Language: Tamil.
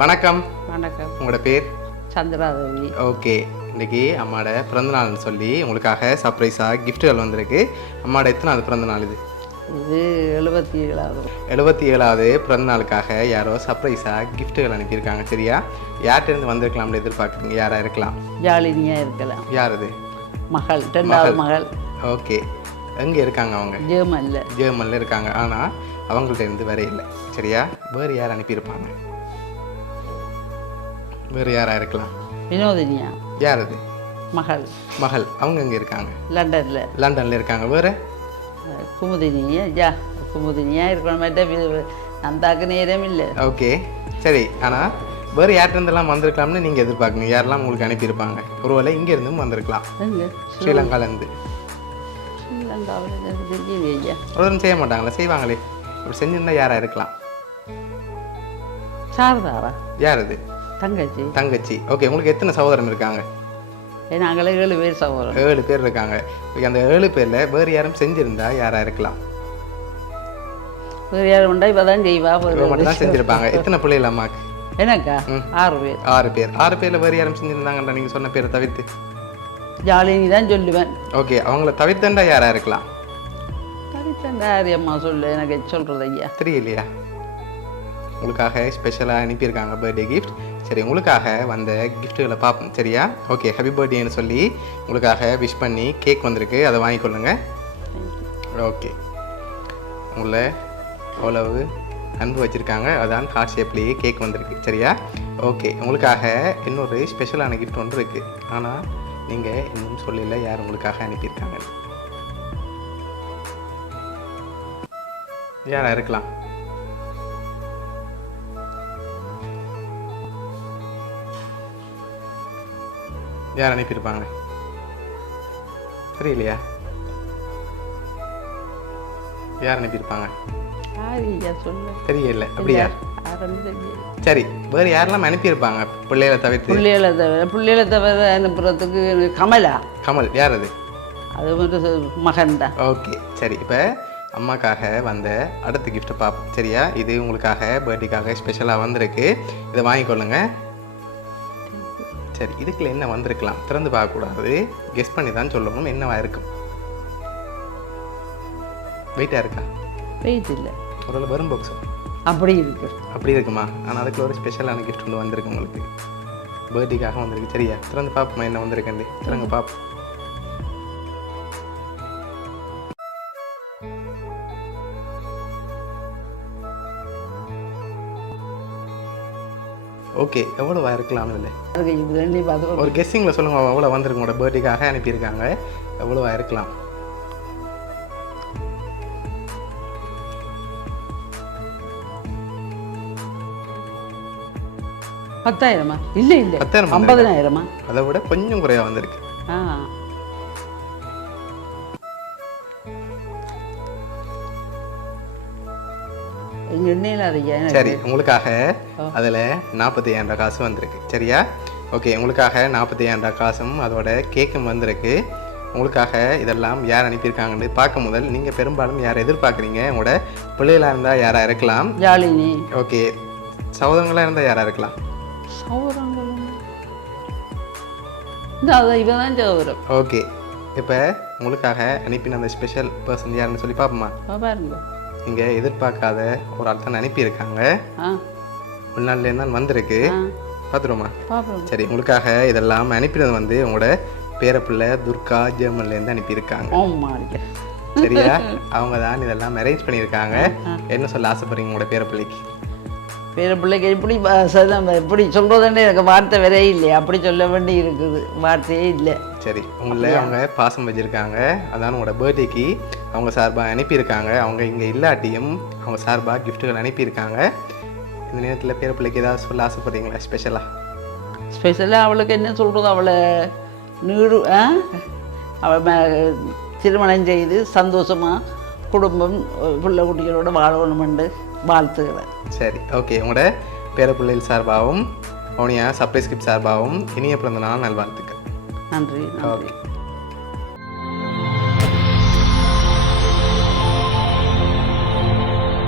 வணக்கம். வணக்கம். உங்களோட பேர்? சந்திராதேவி. ஓகே, இன்றைக்கி அம்மாவோட பிறந்தநாள்னு சொல்லி உங்களுக்காக சர்ப்ரைஸாக கிஃப்ட்டுகள் வந்திருக்கு. அம்மாவோட எத்தனாவது பிறந்தநாள் இது? இது 77வது. 77வது பிறந்தநாளுக்காக யாரோ சர்ப்ரைஸாக கிஃப்ட்டுகள் அனுப்பியிருக்காங்க. சரியா? யார்கிட்டேருந்து வந்திருக்கலாம்னு எதிர்பார்க்குறீங்க? யாராக இருக்கலாம்? ஜாலினியாக இருக்கலாம். யார் அது? மகள், 2வது மகள். ஓகே, எங்கே இருக்காங்க அவங்க? ஜெர்மனில் இருக்காங்க. ஆனால் அவங்கள்ட்ட இருந்து வர இல்லை. சரியா? வேறு யார் அனுப்பியிருப்பாங்க? வேறு யாராக இருக்கலாம்? வினோதினியா. யார் அது? மகள். அவங்க எங்கே இருக்காங்க? லண்டனில் இருக்காங்க. வேறு? குமுதினியா இருக்கணும். நந்தாக்கு நேரம் இல்லை. ஓகே, சரி. ஆனால் வேறு யார்கிட்டருந்தெல்லாம் வந்திருக்கலாம்னு நீங்கள் எதிர்பார்க்குங்க. யாரெல்லாம் உங்களுக்கு அனுப்பியிருப்பாங்க? ஒருவேளை இங்கேருந்தும் வந்திருக்கலாம். ஸ்ரீலங்காவிலேருந்து. ஒரு செய்ய மாட்டாங்களா? செய்வாங்களே. அப்படி செஞ்சிருந்தா யாராக இருக்கலாம்? சாரதாரா. யார் அது? தங்கச்சி. ஓகே, உங்களுக்கு எத்தனை சகோதரம் இருக்காங்க? நாங்களே 7 பேர் சகோதரம். 7 பேர் இருக்காங்க. அந்த 7 பேரில் வேறு யாரும் செஞ்சிருந்தா யாராக இருக்கலாம்? வேறு யாரும் உண்டா? இப்போ தான் செய்வா. மட்டும் தான் செஞ்சுருப்பாங்க. எத்தனை பிள்ளைகள் அம்மாவுக்கு? எனக்கா? 6 பேர். 6 பேர். 6 பேரில் வேறு யாரும் செஞ்சுருந்தாங்கன்றா நீங்கள் சொன்ன பேரை தவிர்த்து? ஜாலினி தான் சொல்லுவேன். ஓகே, அவங்கள தவிர்த்தண்டா யாராக இருக்கலாம்? தவிர்த்தண்டா யார் அம்மா சொல்லு, எனக்கு சொல்கிறது ஐயா தெரியலையா? உங்களுக்காக ஸ்பெஷலாக அனுப்பியிருக்காங்க பர்த்டே கிஃப்ட். சரி, உங்களுக்காக வந்த கிஃப்ட்டுகளை பார்ப்போம். சரியா? ஓகே, ஹாப்பி பர்த்டேன்னு சொல்லி உங்களுக்காக விஷ் பண்ணி கேக் வந்திருக்கு. அதை வாங்கிக்கொள்ளுங்க. ஓகே, உங்களை அவ்வளவு அன்பு வச்சுருக்காங்க. அதான் ஹார்ட் ஷேப்லேயே கேக் வந்திருக்கு. சரியா? ஓகே, உங்களுக்காக இன்னொரு ஸ்பெஷலான கிஃப்ட் ஒன்று இருக்குது. ஆனால் நீங்கள் இன்னும் சொல்லல யார் உங்களுக்காக அனுப்பியிருக்காங்க. யாராக இருக்கலாம்? யார் அனுப்பியிருப்பாங்க? தெரியலையா? யார் அனுப்பியிருப்பாங்க? தெரியல. அப்படியா? சரி, வேறு யாரெல்லாம் அனுப்பியிருப்பாங்க பிள்ளைகளை தவிர்த்து? பிள்ளைகளை தவிர அனுப்புறதுக்கு கமல். யார் அது? அது ஒரு மகன் தான். ஓகே, சரி. இப்போ அம்மாக்காக வந்த அடுத்த கிஃப்ட்டை பார்ப்போம். சரியா? இது உங்களுக்காக பர்த்டேக்காக ஸ்பெஷலாக வந்திருக்கு. இதை வாங்கிக்கொள்ளுங்க. சரி, இதுக்குள்ள என்ன வந்திருக்கலாம்? திறந்து பார்க்கக்கூடாது, கெஸ் பண்ணி தான் சொல்லணும். என்னவா இருக்கும்? வெயிட்டாக இருக்கா? வெயிட் இல்லை. ஒரு வரும் பாக்ஸ் அப்படி இருக்குமா? ஆனால் அதுக்குள்ள ஒரு ஸ்பெஷலான கிஃப்ட் ஒன்று வந்திருக்கு உங்களுக்கு. பர்த்டேக்காக வந்திருக்கு. சரியா? திறந்து பார்ப்போமா என்ன வந்திருக்கேன்? திறங்க பார்ப்போம். ஓகே, எவ்வளோவா இருக்கலாம்னு இல்லை ஒரு கெஸ்ஸிங்கில் சொல்லுங்கள். எவ்வளோ வந்திருக்கு? உங்களோட பர்த்டேக்காக அனுப்பியிருக்காங்க. எவ்வளோவா இருக்கலாம்? $10,000? இல்லை 50,000. அதை விட கொஞ்சம் குறையா வந்திருக்கு. சரி, உங்களுக்காக அதில் 45,000 காசு வந்திருக்கு. சரியா? ஓகே, உங்களுக்காக 45,000 காசும் அதோட கேக்கும் வந்திருக்கு. உங்களுக்காக இதெல்லாம் யார் அனுப்பியிருக்காங்கன்னு பார்க்க முதல் நீங்கள் பெரும்பாலும் யாரை எதிர்பார்க்குறீங்க? உங்களோட பிள்ளைகளாக இருந்தால் யாராக இருக்கலாம்? ஜாலினி. ஓகே, சகோதரங்களாக இருந்தால் யாராக இருக்கலாம்? ஓகே, இப்போ உங்களுக்காக அனுப்பின அந்த ஸ்பெஷல் பர்சன் யாருன்னு சொல்லி பார்ப்போமா? நீங்கள் எதிர்பார்க்காத ஒரு ஆள் தான் அனுப்பியிருக்காங்க. உள்நாட்டிலேருந்து தான் வந்திருக்கு. பார்த்துருவோமா? சரி, உங்களுக்காக இதெல்லாம் அனுப்பினது வந்து உங்களோட பேரப்பிள்ளை துர்கா ஜெர்மன்லேருந்து அனுப்பியிருக்காங்க. சரியா? அவங்க தான் இதெல்லாம் அரேஞ்ச் பண்ணியிருக்காங்க. என்ன சொல்ல ஆசைப்படுறீங்க உங்களோட பேரப்பிள்ளைக்கு? எப்படி சொல்கிறதுன்னு எனக்கு வார்த்தை வேறே இல்லை. அப்படி சொல்ல வேண்டி இருக்குது, வார்த்தையே இல்லை. சரி, உங்களை அவங்க பாசம் வச்சுருக்காங்க. அதான் உங்களோட பர்த்டேக்கு அவங்க சார்பாக அனுப்பியிருக்காங்க. அவங்க இங்கே இல்லாட்டியும் அவங்க சார்பாக கிஃப்ட்டுகள் அனுப்பியிருக்காங்க. இந்த நேரத்தில் பேரப்பிள்ளைக்கு ஏதாவது சொல்ல ஆசைப்படுறீங்களா? ஸ்பெஷலாக அவளுக்கு என்ன சொல்கிறது? அவளை அவள் திருமணம் செய்து சந்தோஷமாக குடும்பம் பிள்ளை குட்டிகளோட வாழணுமென்று வாழ்த்துக்கிறேன். சரி, ஓகே. உங்களோட பேரப்பிள்ளைகள் சார்பாகவும் சர்ப்ரைஸ் கிஃப்ட் சார்பாகவும் இனிய பிறந்த நாள் நல்வாழ்த்துக்கள். நன்றி.